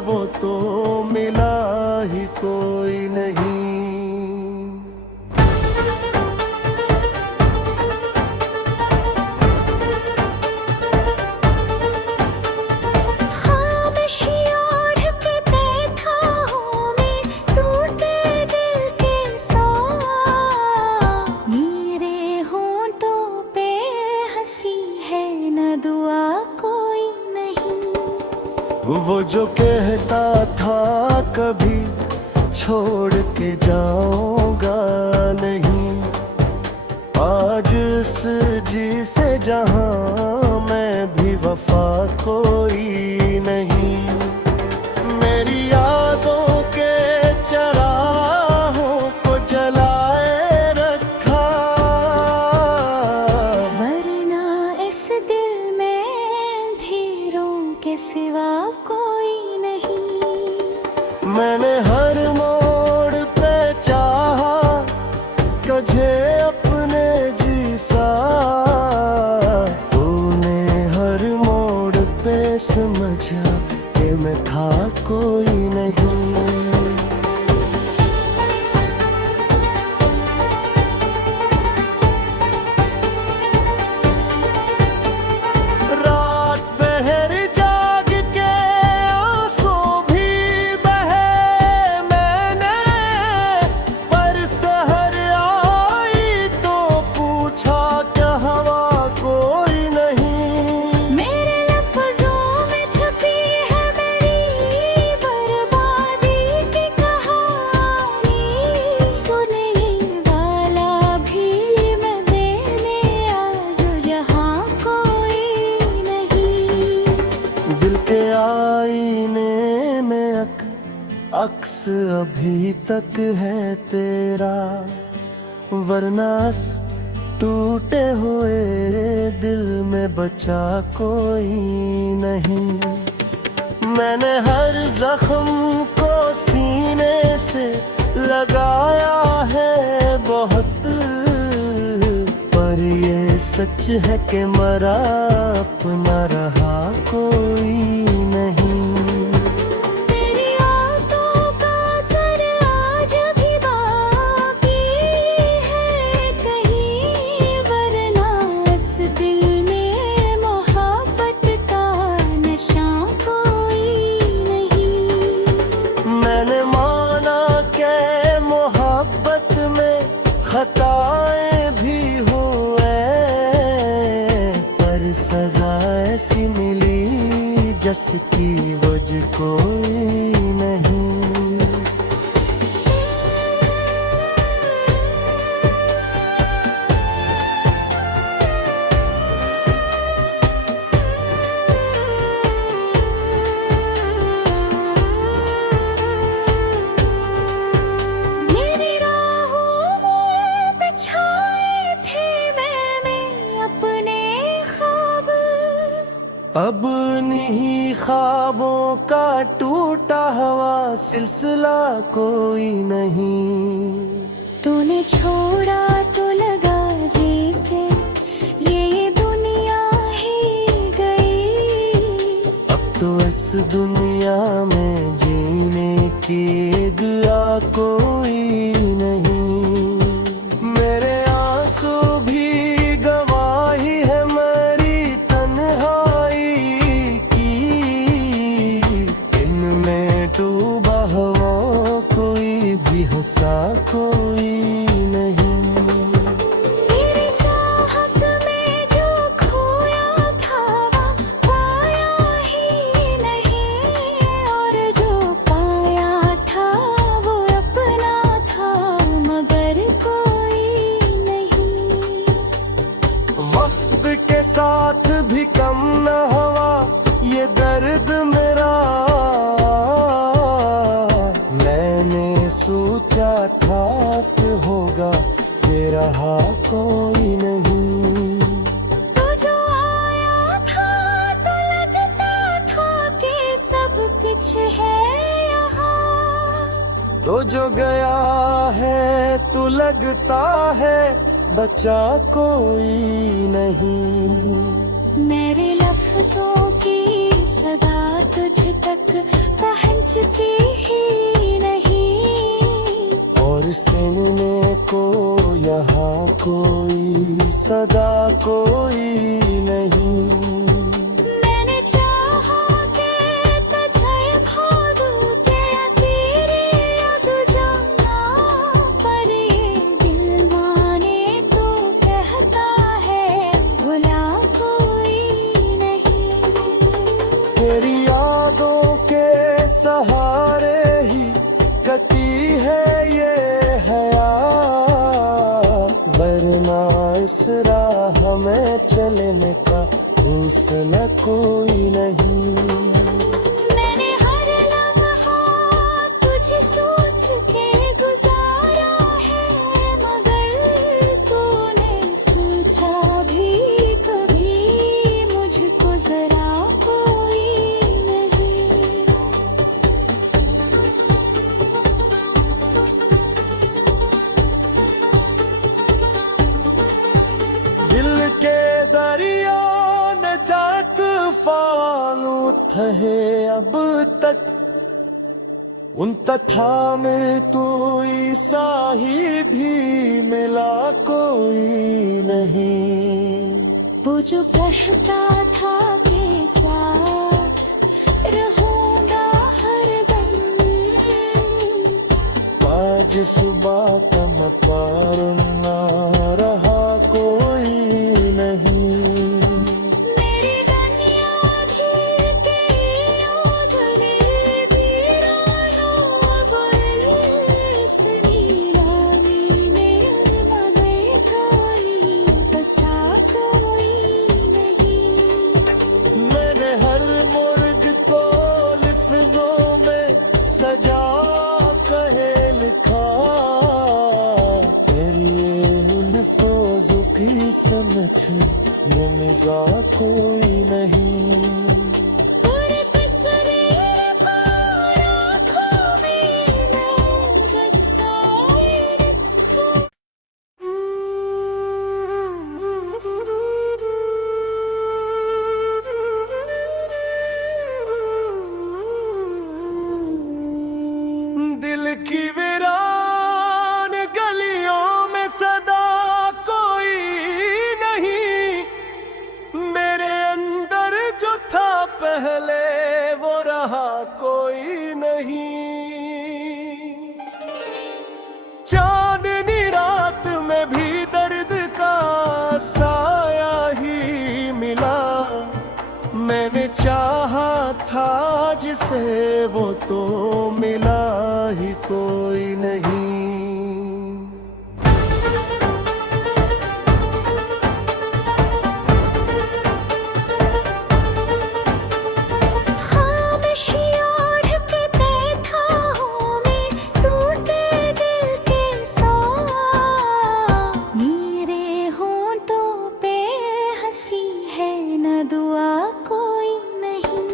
वो तो मिला ही कोई नहीं। वो जो कहता था कभी छोड़ के जाऊंगा नहीं, आज इस जी से जहां मैं भी वफा कोई नहीं। मेरी यादों के चराहों को जलाए रखा, वरना इस दिल में अंधेरों के सिवा कोई नहीं। मैंने हर मोड़ पे चाहा तुझे अपने जैसा, तूने हर मोड़ पे समझा कि मैं था कोई नहीं। आईने में अक्स अभी तक है तेरा, वरना टूटे हुए दिल में बचा कोई नहीं। मैंने हर जख्म को सीने से लगाया है बहुत, पर ये सच है कि मरा अपना रहा कोई नहीं। तेरी यादों का असर आज भी बाकी है कहीं, वरना इस दिल में मोहब्बत का नशा कोई नहीं। मैंने माना कि मोहब्बत में खताएं भी हुए, पर सजा ऐसी मिली जिसकी वजह कोई नहीं। अब नहीं ख्वाबों का टूटा हुआ सिलसिला कोई नहीं। तूने छोड़ा तो लगा जैसे ये दुनिया ही गई, अब तो इस दुनिया में जीने की गिया कोई नहीं। मेरे आंसू भी गवाही है मेरी तन्हाई की, इनमें डूबा हुआ कोई भी हंसा कोई नहीं। तेरी चाहत में जो खोया था वो पाया ही नहीं, और जो पाया था वो अपना था मगर कोई नहीं। वक्त के साथ भी कम न हुआ ये दर्द मेरा, मैंने सोचा था कि होगा ये रहा कोई नहीं। तो जो आया था तो लगता था कि सब कुछ है यहाँ, तो जो गया है तो लगता है बचा कोई नहीं। मेरे लफ्ज़ लफ्जों की सदा तुझ तक पहुंचती ही नहीं। और सुनने को यहाँ कोई सदा कोई नहीं। मैंने चाहा कि तुझे खो दूं कि तेरी याद जाना, पर ये दिल माने तो कहता है भुला कोई नहीं। तेरी यादों के सहारे ही कटी है ये हयात, वरना इस राह में चलने का होश न कोई नहीं। मैंने हर लम्हा तुझे सोच के गुजारा है, मगर तूने सोचा भी कभी मुझको जरा कोई नहीं। दिल के दरिया न जात फालू थे अब तक, उन तथा में तू ईसाही भी मिला कोई नहीं। वो जो कहता था के साथ रहूंगा हरदम, आज सुबह तम पर ना रहा कोई नहीं। मेरी दुनिया भी के उधरे वीरानो, अब इस वीरानी में मगे कोई बसा कोई नहीं। मैंने हर मुर्ग को लिफ्जों में सजा कहे लिखा, तेरी ये लिफ्जों की समझ में मिजा कोई नहीं। और तस्वीर पर आँखों में मैं बसाए रखूं। दिल की वीरान गलियों में सदा कोई नहीं, मेरे अंदर जो था पहले वो रहा कोई नहीं। चांदनी रात में भी दर्द का साया ही मिला, मैंने चाहा था जिसे वो तो मिला ही कोई नहीं। खामोशी ओढ़ के देखा हूँ मैं टूटे दिल के साथ, मेरे होंठों पे हंसी है न दुआ कोई नहीं।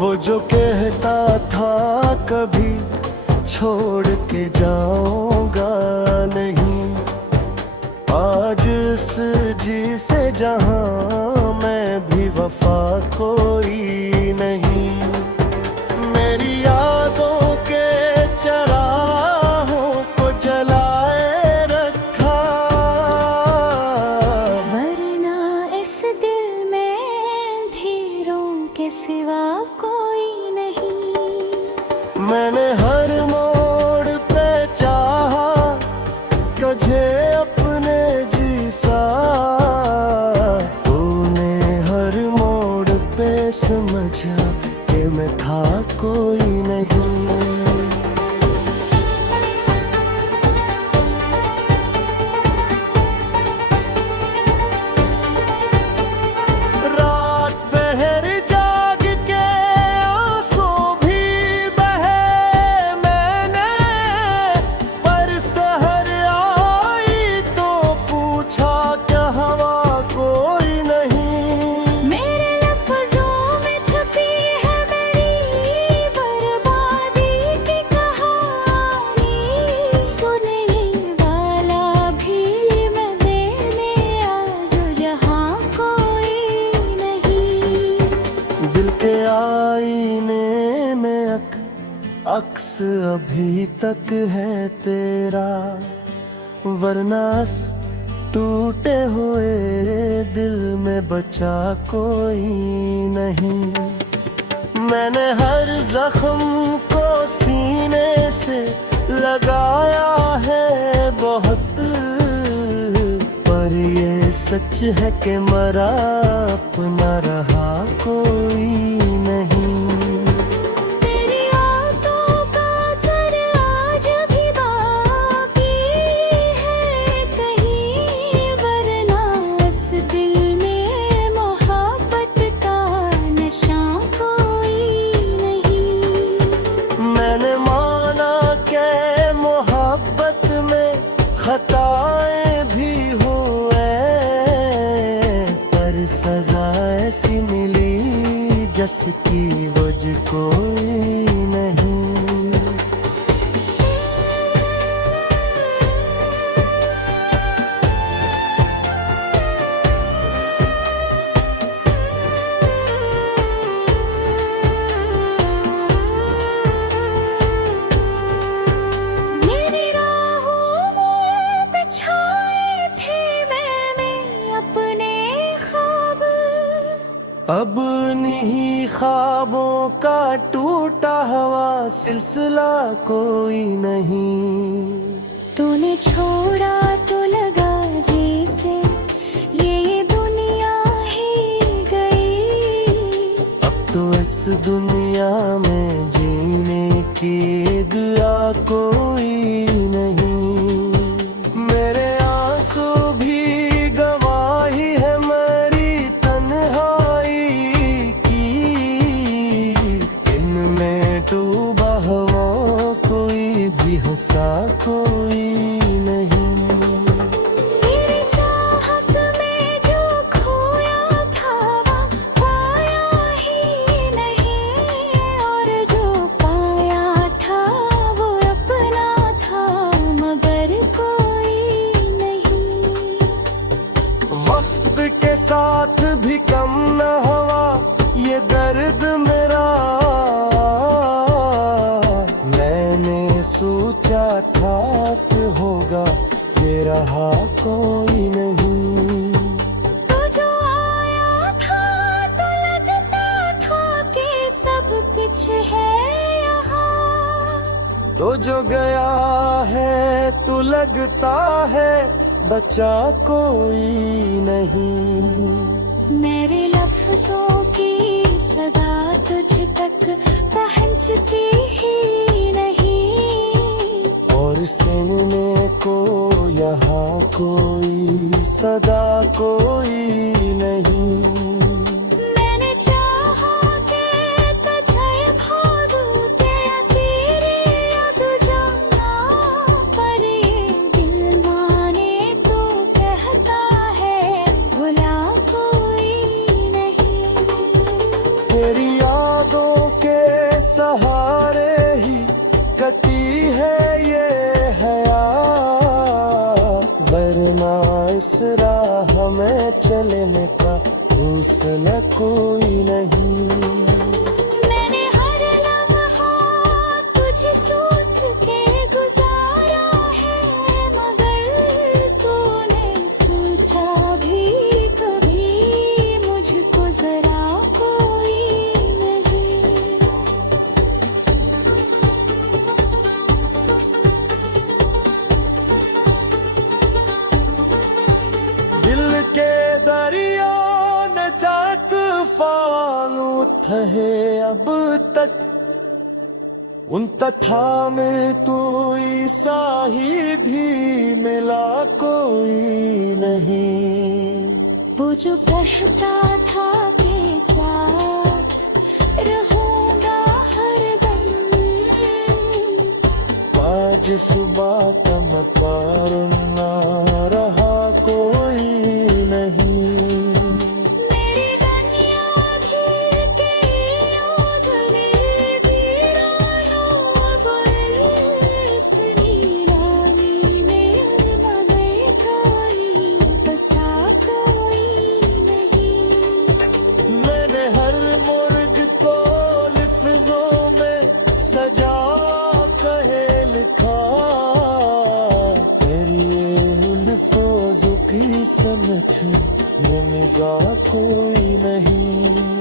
वो जो कहता था कभी छोड़ के जाऊंगा नहीं, आज इस जी से जहां मैं भी वफा कोई नहीं। मेरी यादों के चराहों को जलाए रखा, वरना इस दिल में अंधेरों के सिवा कोई नहीं। मैंने हर मोड़ पे चाहा तुझे अपने जीसा, तूने हर मोड़ पे समझा कि मैं था कोई नहीं। रात बहर जाग के आंसू भी बहे मैंने, पर सहर आई तक है तेरा, वरना टूटे हुए दिल में बचा कोई नहीं। मैंने हर जख्म को सीने से लगाया है बहुत, पर ये सच है कि मरा अपना रहा कोई नहीं। तेरी यादों का असर आज भी बाकी है कहीं, वरना इस दिल में मोहब्बत का नशा कोई नहीं। मैंने माना कि मोहब्बत में खताएं भी हुए, पर सजा ऐसी मिली जिसकी वजह कोई नहीं। मेरी राहों में बिछाए थे मैंने अपने ख्वाब, अब नहीं ख्वाबों का टूटा हुआ सिलसिला कोई नहीं। तूने छोड़ा तो लगा जैसे ये दुनिया ही गई। अब तो इस दुनिया में जीने की दुआ कोई नहीं। मेरे आंसू भी गवाही है मेरी तन्हाई की, इनमें डूबा हुआ कोई भी हंसा कोई नहीं। तेरी चाहत में जो खोया था वो पाया ही नहीं, और जो पाया था वो अपना था मगर कोई नहीं। वक्त के साथ भी कम न हुआ ये दर्द मेरा, मैंने सोचा था कि होगा ये रहा कोई नहीं। तो जो आया था तो लगता था कि सब कुछ है यहाँ, तो जो गया है तो लगता है बचा कोई नहीं। मेरे लफ्जों की सदा तुझ तक पहुंचती ही नहीं, और सुनने को यहाँ कोई सदा कोई नहीं। मैंने चाहा कि तुझे भागूं के तेरे याद जाना, पर ये दिल माने तो कहता है भुला कोई नहीं। तेरी यादों के सहारे ही कटी है ये हयात, वरना इस राह में चलने का हौसला कोई नहीं। मैंने हर लम्हा तुझे सोच के गुजारा है, मगर तूने सोचा भी कभी मुझको जरा कोई नहीं। दिल के दरिया न जात फानू थे अब तक, उन तथा में तू ईसाही भी मिला कोई नहीं। वो जो कहता था के साथ रहूंगा हरदम, आज सुबह तम पर ना रहा कोई नहीं। मेरी दुनिया घिर के ओढ़ने वीरानो, अब इस वीरानी में मगे कोई बसा कोई नहीं। मैंने हर मुर्ग को लिफ्जों में सजा कहे लिखा, समझ ये मिज़ा कोई नहीं।